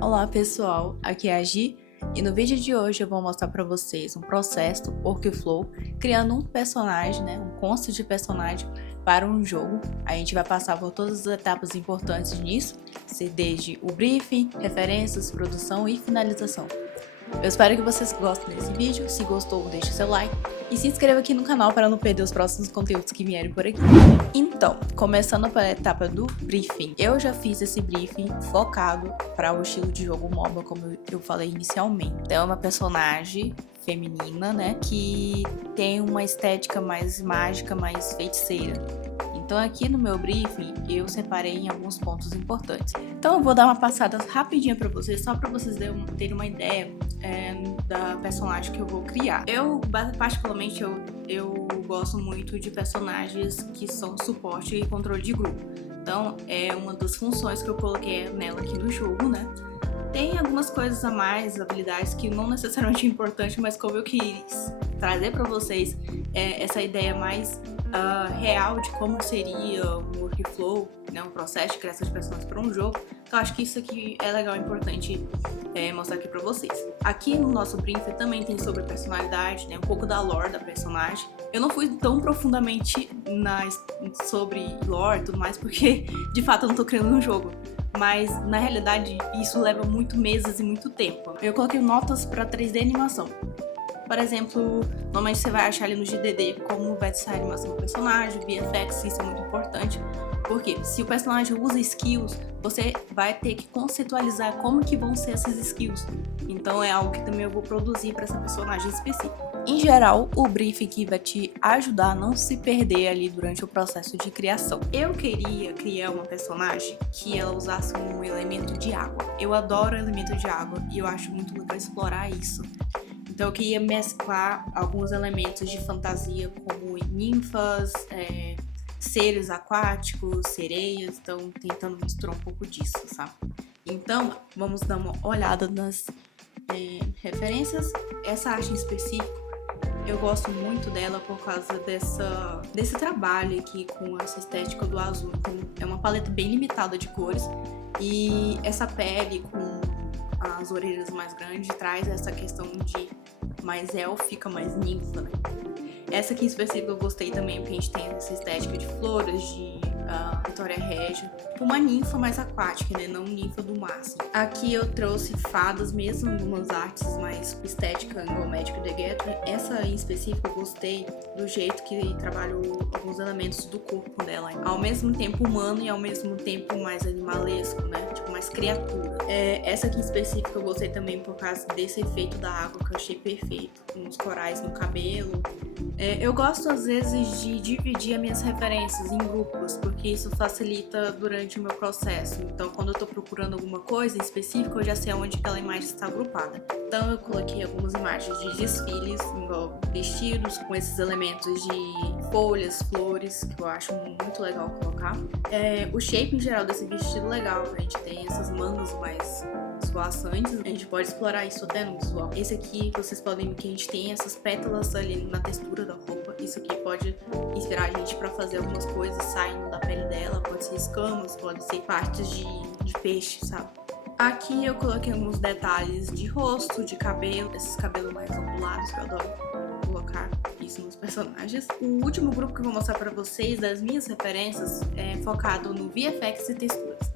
Olá pessoal, aqui é a Gi e no vídeo de hoje eu vou mostrar para vocês um processo do workflow criando um personagem, um conceito de personagem para um jogo. A gente vai passar por todas as etapas importantes nisso, desde o briefing, referências, produção e finalização. Eu espero que vocês gostem desse vídeo. Se gostou, deixe seu like e se inscreva aqui no canal para não perder os próximos conteúdos que vierem por aqui. Então, começando pela etapa do briefing. Eu já fiz esse briefing focado para o estilo de jogo MOBA, como eu falei inicialmente. Então, é uma personagem feminina, que tem uma estética mais mágica, mais feiticeira. Então aqui no meu briefing eu separei em alguns pontos importantes. Então eu vou dar uma passada rapidinha para vocês, só para vocês terem uma ideia da personagem que eu vou criar. Eu particularmente eu gosto muito de personagens que são suporte e controle de grupo. Então é uma das funções que eu coloquei nela aqui no jogo, Tem algumas coisas a mais, habilidades que não necessariamente é importante, mas como eu quis trazer para vocês essa ideia mais real de como seria um workflow, um processo de criação de personagens para um jogo. Então acho que isso aqui é legal e importante mostrar aqui para vocês. Aqui no nosso briefing também tem sobre personalidade, um pouco da lore da personagem. Eu não fui tão profundamente sobre lore e tudo mais, porque de fato eu não tô criando um jogo. Mas na realidade isso leva muito meses e muito tempo. Eu coloquei notas para 3D animação. Por exemplo, normalmente você vai achar ali no GDD como vai ser a animação do personagem, VFX, isso é muito importante. Porque se o personagem usa skills, você vai ter que conceitualizar como que vão ser essas skills. Então é algo que também eu vou produzir para essa personagem específica. Em geral, o briefing aqui vai te ajudar a não se perder ali durante o processo de criação. Eu queria criar uma personagem que ela usasse um elemento de água. Eu adoro elemento de água e eu acho muito legal explorar isso. Então eu queria mesclar alguns elementos de fantasia como ninfas, seres aquáticos, sereias, então tentando misturar um pouco disso, sabe? Então vamos dar uma olhada nas referências. Essa arte em específico, eu gosto muito dela por causa desse trabalho aqui com essa estética do azul. Então é uma paleta bem limitada de cores e essa pele com as orelhas mais grandes traz essa questão de mais élfica, mais ninfa, Essa aqui em específico eu gostei também porque a gente tem essa estética de flores, de Vitória Régia, uma ninfa mais aquática, não ninfa do mar, assim. Aqui eu trouxe fadas mesmo, algumas artes mais estética igual Magic the Gathering. Essa em específico eu gostei do jeito que trabalhou alguns elementos do corpo dela, ao mesmo tempo humano e ao mesmo tempo mais animalesco, tipo mais criatura. Essa aqui em específico eu gostei também por causa desse efeito da água que eu achei perfeito, com os corais no cabelo. Eu gosto às vezes de dividir as minhas referências em grupos, porque isso facilita durante o meu processo. Então quando eu tô procurando alguma coisa em específico, eu já sei onde aquela imagem está agrupada. Então eu coloquei algumas imagens de desfiles, igual vestidos com esses elementos de folhas, flores, que eu acho muito legal colocar. O shape em geral desse vestido é legal, a gente tem essas mangas mais esvoaçantes, a gente pode explorar isso até no visual. Esse aqui, vocês podem ver que a gente tem essas pétalas ali na textura da roupa. Isso aqui pode inspirar a gente pra fazer algumas coisas saindo da pele dela, pode ser escamas, pode ser partes de peixe, sabe? Aqui eu coloquei alguns detalhes de rosto, de cabelo, esses cabelos mais ondulados que eu adoro colocar isso nos personagens. O último grupo que eu vou mostrar pra vocês das minhas referências é focado no VFX e texturas,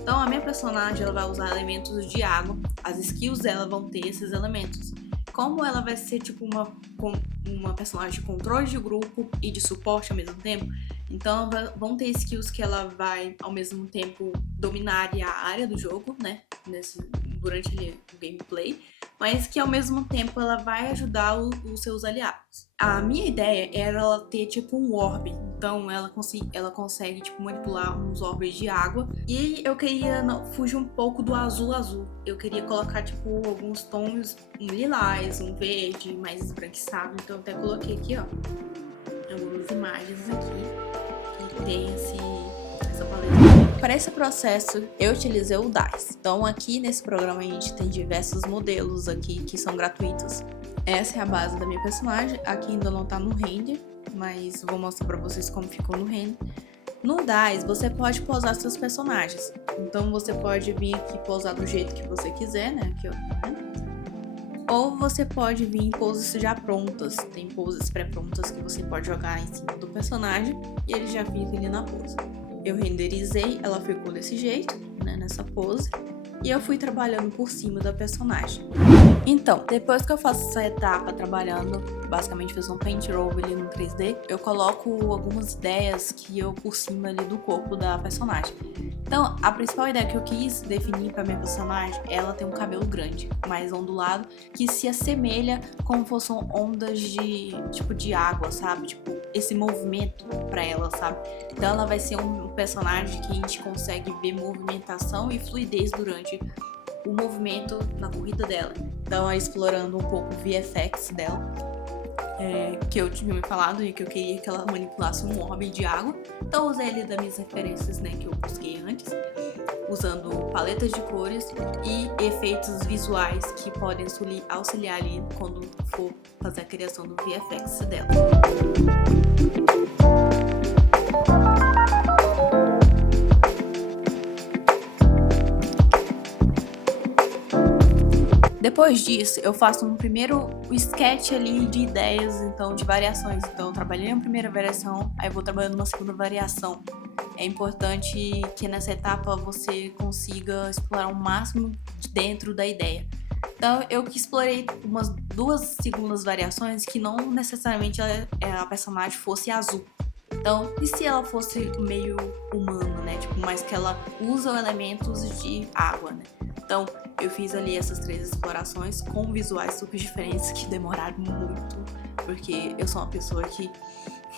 Então a minha personagem ela vai usar elementos de água, as skills dela vão ter esses elementos. Como ela vai ser tipo uma personagem de controle de grupo e de suporte ao mesmo tempo, então vão ter skills que ela vai ao mesmo tempo dominar a área do jogo, durante o gameplay, mas que ao mesmo tempo ela vai ajudar os seus aliados. A minha ideia era ela ter tipo um orbe, então ela consegue tipo manipular uns orbes de água, e eu queria fugir um pouco do azul. Eu queria colocar tipo alguns tons, um lilás, um verde mais esbranquiçado, então eu até coloquei aqui, algumas imagens aqui que tem essa paleta. Para esse processo, eu utilizei o DAIS. Então, aqui nesse programa a gente tem diversos modelos aqui que são gratuitos. Essa é a base da minha personagem. Aqui ainda não tá no render, mas vou mostrar para vocês como ficou no render. No DAIS, você pode posar seus personagens. Então você pode vir aqui posar do jeito que você quiser, né? Aqui, ó, tá vendo? Ou você pode vir em poses já prontas. Tem poses pré-prontas que você pode jogar em cima do personagem e ele já fica ali na pose. Eu renderizei, ela ficou desse jeito, né, nessa pose. E eu fui trabalhando por cima da personagem. Então, depois que eu faço essa etapa trabalhando, basicamente fiz um paint roll ali no 3D, eu coloco algumas ideias que eu por cima ali do corpo da personagem. Então, a principal ideia que eu quis definir pra minha personagem, ela tem um cabelo grande, mais ondulado, que se assemelha como fossem ondas de, tipo, de água, sabe? Tipo, esse movimento pra ela, sabe? Então ela vai ser um personagem que a gente consegue ver movimentação e fluidez durante o movimento na corrida dela. Então, explorando um pouco o VFX dela, que eu tinha me falado e que eu queria que ela manipulasse um orbe de água. Então, eu usei ali das minhas referências, né, que eu busquei antes, usando paletas de cores e efeitos visuais que podem auxiliar ali quando for fazer a criação do VFX dela. Depois disso, eu faço um primeiro sketch ali de ideias, então, de variações. Então, eu trabalhei uma primeira variação, aí eu vou trabalhando uma segunda variação. É importante que nessa etapa você consiga explorar o máximo dentro da ideia. Então, eu que explorei umas 2 segundas variações que não necessariamente a personagem fosse azul. Então, e se ela fosse meio humana, né? Tipo, mas que ela usa elementos de água, né? Então, eu fiz ali essas 3 explorações com visuais super diferentes que demoraram muito, porque eu sou uma pessoa que,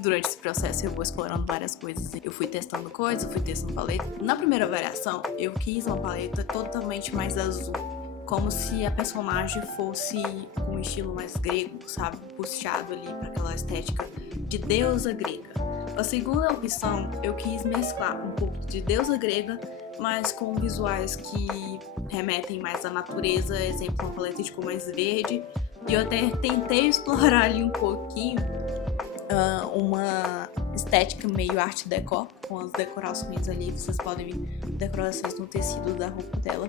durante esse processo, eu vou explorando várias coisas. Eu fui testando coisas, fui testando paleta. Na primeira variação, eu quis uma paleta totalmente mais azul, como se a personagem fosse com um estilo mais grego, sabe? Puxado ali para aquela estética de deusa grega. A segunda opção, eu quis mesclar um pouco de deusa grega, mas com visuais que remetem mais à natureza, exemplo, uma paleta de cor mais verde. E eu até tentei explorar ali um pouquinho uma estética meio art deco, com as decorações ali, vocês podem ver decorações no tecido da roupa dela.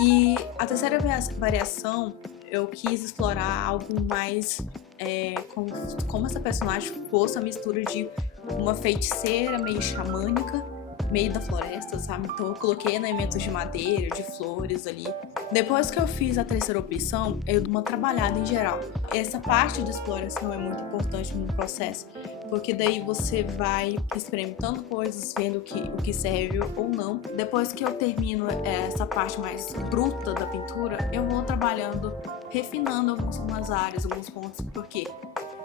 E a terceira variação, eu quis explorar algo mais como essa personagem fosse a mistura de uma feiticeira meio xamânica, meio da floresta, sabe? Então eu coloquei elementos de madeira, de flores ali. Depois que eu fiz a terceira opção, eu dou uma trabalhada em geral. Essa parte de exploração é muito importante no processo, porque daí você vai experimentando coisas, vendo o que serve ou não. Depois que eu termino essa parte mais bruta da pintura, eu vou trabalhando, refinando algumas áreas, alguns pontos, porque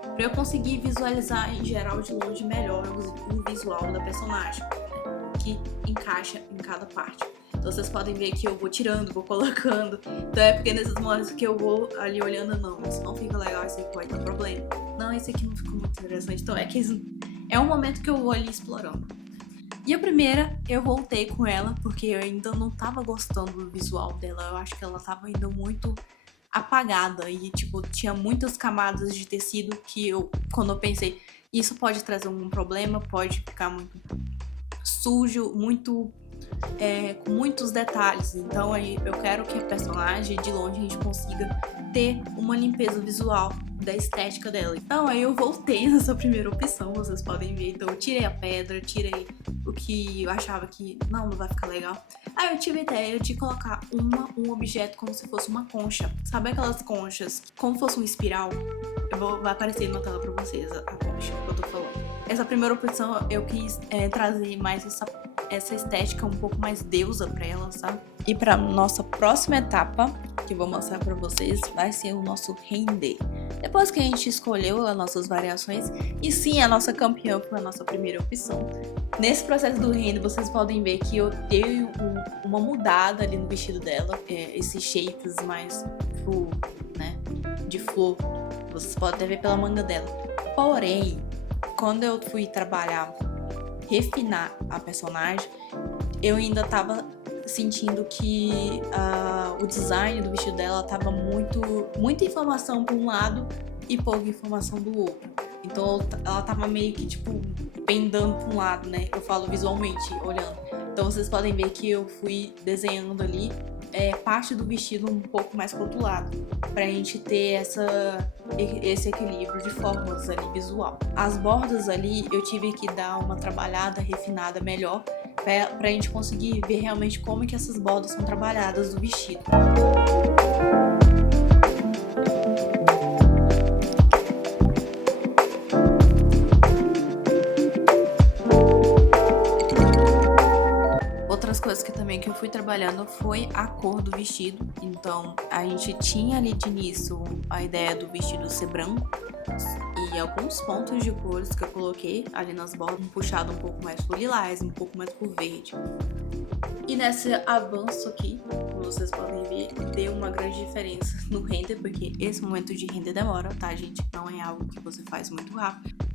para eu conseguir visualizar em geral de longe melhor o visual da personagem, que encaixa em cada parte. Então vocês podem ver que eu vou tirando, vou colocando. Então é porque nesses momentos que eu vou ali olhando, não, isso não fica legal, isso aqui pode ter problema. Não, esse aqui não ficou muito interessante. Então é um momento que eu vou ali explorando. E a primeira, eu voltei com ela, porque eu ainda não tava gostando do visual dela. Eu acho que ela tava ainda muito apagada e, tipo, tinha muitas camadas de tecido que quando eu pensei, isso pode trazer algum problema, pode ficar muito sujo, com muitos detalhes. Então aí eu quero que a personagem, de longe, a gente consiga ter uma limpeza visual da estética dela. Então aí eu voltei nessa primeira opção, vocês podem ver. Então eu tirei a pedra, tirei o que eu achava que não vai ficar legal. Aí eu tive a ideia de colocar um objeto como se fosse uma concha. Sabe aquelas conchas, como fosse um espiral? Vai aparecer na tela pra vocês a concha que eu tô falando. Essa primeira opção eu quis trazer mais essa estética um pouco mais deusa pra ela, sabe? E pra nossa próxima etapa, que eu vou mostrar pra vocês, vai ser o nosso render. Depois que a gente escolheu as nossas variações, e sim, a nossa campeã foi a nossa primeira opção. Nesse processo do render, vocês podem ver que eu dei uma mudada ali no vestido dela, esses shapes mais full, né, de flor. Vocês podem até ver pela manga dela. Porém, quando eu fui trabalhar, refinar a personagem, eu ainda tava sentindo que o design do vestido dela tava muita informação para um lado e pouca informação do outro. Então ela tava meio que tipo pendando para um lado, né? Eu falo visualmente, olhando. Então vocês podem ver que eu fui desenhando ali parte do vestido um pouco mais pro outro lado, pra gente ter esse equilíbrio de formas ali visual. As bordas ali eu tive que dar uma trabalhada, refinada melhor, pra gente conseguir ver realmente como que essas bordas são trabalhadas do vestido. Outras coisas que eu fui trabalhando foi a cor do vestido. Então a gente tinha ali de início a ideia do vestido ser branco e alguns pontos de cores que eu coloquei ali nas bordas, um puxado um pouco mais pro lilás, um pouco mais pro verde. E nesse avanço aqui, como vocês podem ver, deu uma grande diferença no render, porque esse momento de render demora, tá, gente? Não é algo que você faz muito rápido.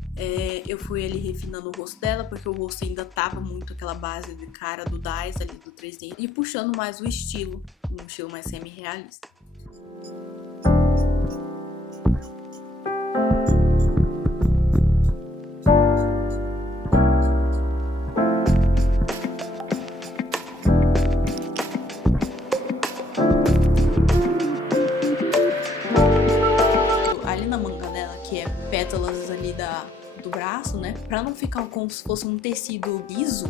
Eu fui ali refinando o rosto dela, porque o rosto ainda tava muito aquela base de cara do DAIS ali do 3D, e puxando mais o estilo, um estilo mais semi-realista. Ali na manga dela, que é pétalas ali do braço, né? Pra não ficar como se fosse um tecido liso,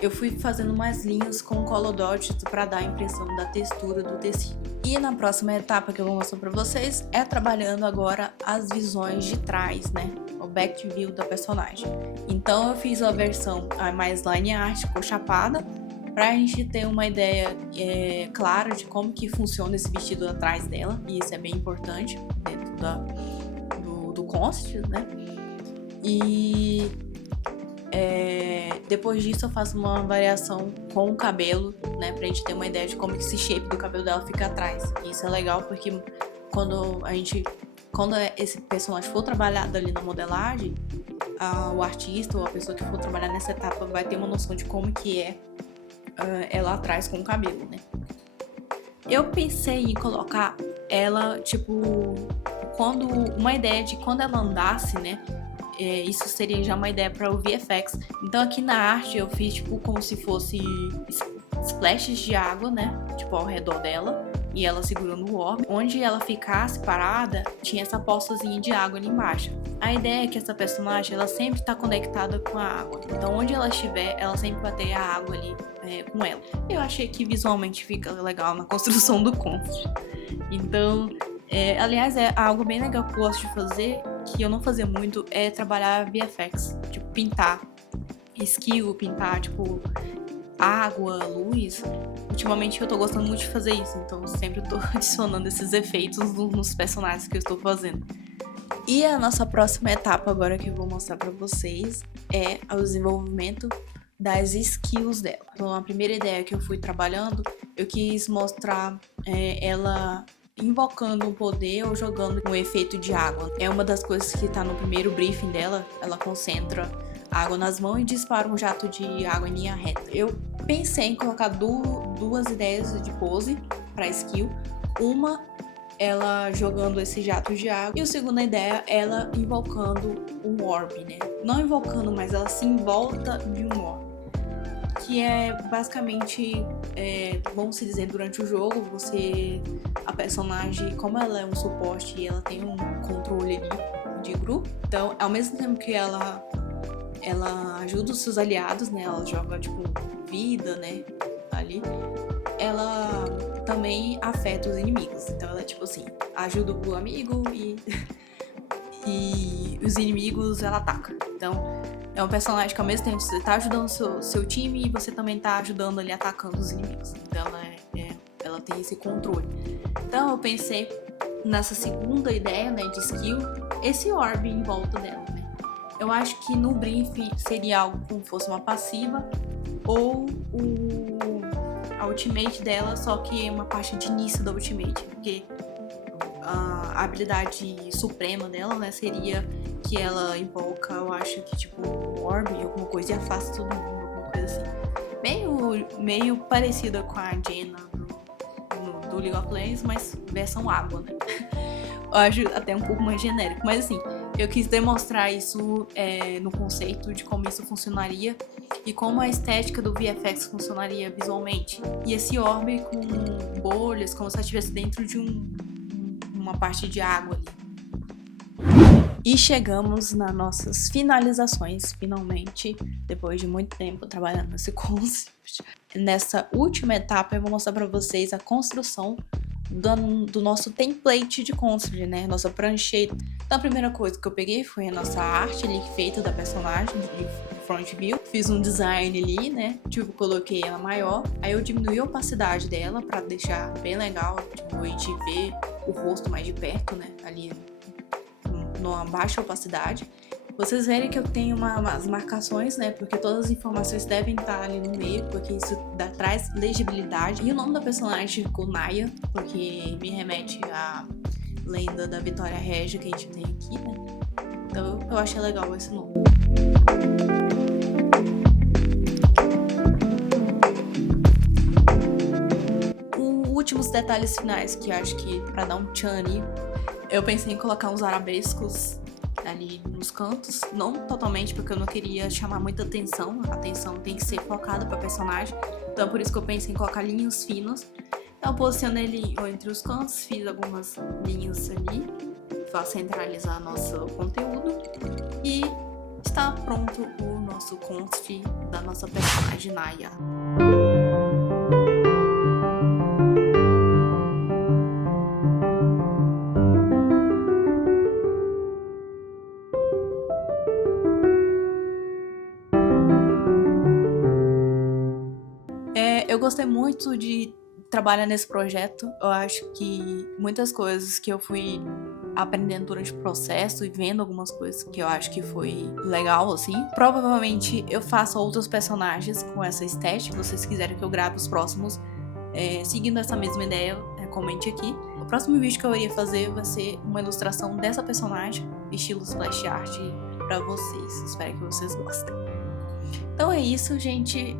eu fui fazendo mais linhas com Color Dot pra dar a impressão da textura do tecido. E na próxima etapa que eu vou mostrar pra vocês é trabalhando agora as visões de trás, né? O back view da personagem. Então eu fiz a versão mais line art, com chapada, pra gente ter uma ideia clara de como que funciona esse vestido atrás dela. E isso é bem importante dentro do concept, né? E depois disso eu faço uma variação com o cabelo, né, pra gente ter uma ideia de como que esse shape do cabelo dela fica atrás. E isso é legal porque quando esse personagem for trabalhado ali na modelagem, o artista ou a pessoa que for trabalhar nessa etapa vai ter uma noção de como que é ela atrás com o cabelo, né. Eu pensei em colocar ela, tipo, uma ideia de quando ela andasse, né, isso seria já uma ideia para o VFX. Então aqui na arte eu fiz tipo como se fosse splashes de água, né, tipo ao redor dela, e ela segurando o orbe. Onde ela ficasse parada, tinha essa poçazinha de água ali embaixo. A ideia é que essa personagem, ela sempre tá conectada com a água. Então onde ela estiver, ela sempre vai ter a água ali com ela. Eu achei que visualmente fica legal na construção do concept. Então, aliás, é algo bem legal que eu gosto de fazer, que eu não fazia muito, é trabalhar VFX, tipo pintar skill, pintar tipo água, luz. Ultimamente eu tô gostando muito de fazer isso, então eu sempre tô adicionando esses efeitos nos personagens que eu estou fazendo. E a nossa próxima etapa agora que eu vou mostrar pra vocês é o desenvolvimento das skills dela. Então a primeira ideia que eu fui trabalhando, eu quis mostrar ela invocando um poder ou jogando um efeito de água. É uma das coisas que tá no primeiro briefing dela. Ela concentra água nas mãos e dispara um jato de água em linha reta. Eu pensei em colocar duas ideias de pose para skill. Uma, ela jogando esse jato de água, e a segunda ideia, ela invocando um orb, né? Não invocando, mas ela se envolta de um orb, que é basicamente, vamos dizer, durante o jogo, a personagem, como ela é um suporte e ela tem um controle ali de grupo, então ao mesmo tempo que ela ajuda os seus aliados, né, ela joga tipo vida, né, ali, ela também afeta os inimigos. Então ela tipo assim, ajuda o amigo e os inimigos ela ataca. Então é um personagem que ao mesmo tempo você tá ajudando o seu time e você também tá ajudando ali, atacando os inimigos. Então ela tem esse controle. Então eu pensei nessa segunda ideia, né, de skill, esse orb em volta dela, né. Eu acho que no briefing seria algo como fosse uma passiva ou a ultimate dela, só que uma parte de início da ultimate, porque a habilidade suprema dela, né, seria que ela invoca, eu acho que tipo um orb, alguma coisa, e afasta todo mundo, alguma coisa assim. Meio parecida com a Jaina do League of Legends, mas versão água, né? Eu acho até um pouco mais genérico, mas assim, eu quis demonstrar isso no conceito de como isso funcionaria e como a estética do VFX funcionaria visualmente. E esse orbe com bolhas, como se ela estivesse dentro de uma parte de água ali. E chegamos nas nossas finalizações, finalmente, depois de muito tempo trabalhando nesse concept. Nessa última etapa eu vou mostrar para vocês a construção do nosso template de construir, né? Nossa prancheta. Então a primeira coisa que eu peguei foi a nossa arte ali feita da personagem de front view. Fiz um design ali, né? Tipo, coloquei ela maior. Aí eu diminui a opacidade dela para deixar bem legal. Tipo, a gente ver o rosto mais de perto, né? Ali numa baixa opacidade. Vocês verem que eu tenho umas marcações, né? Porque todas as informações devem estar ali no meio, porque isso traz legibilidade. E o nome da personagem ficou Naya, porque me remete à lenda da Vitória Régia que a gente tem aqui, né? Então eu achei legal esse nome. Últimos detalhes finais que eu acho que pra dar um tchan ali, eu pensei em colocar uns arabescos ali nos cantos, não totalmente porque eu não queria chamar muita atenção, a atenção tem que ser focada para personagem, então por isso que eu pensei em colocar linhas finas. Então eu posicionei ele entre os cantos, fiz algumas linhas ali para centralizar nosso conteúdo e está pronto o nosso concept da nossa personagem Naya. Eu gostei muito de trabalhar nesse projeto. Eu acho que muitas coisas que eu fui aprendendo durante o processo e vendo algumas coisas que eu acho que foi legal, assim. Provavelmente eu faço outros personagens com essa estética. Se vocês quiserem que eu grave os próximos seguindo essa mesma ideia, comente aqui. O próximo vídeo que eu iria fazer vai ser uma ilustração dessa personagem, estilo splash art, pra vocês. Espero que vocês gostem. Então é isso, gente.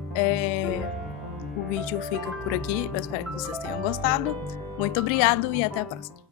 O vídeo fica por aqui, eu espero que vocês tenham gostado. Muito obrigado e até a próxima.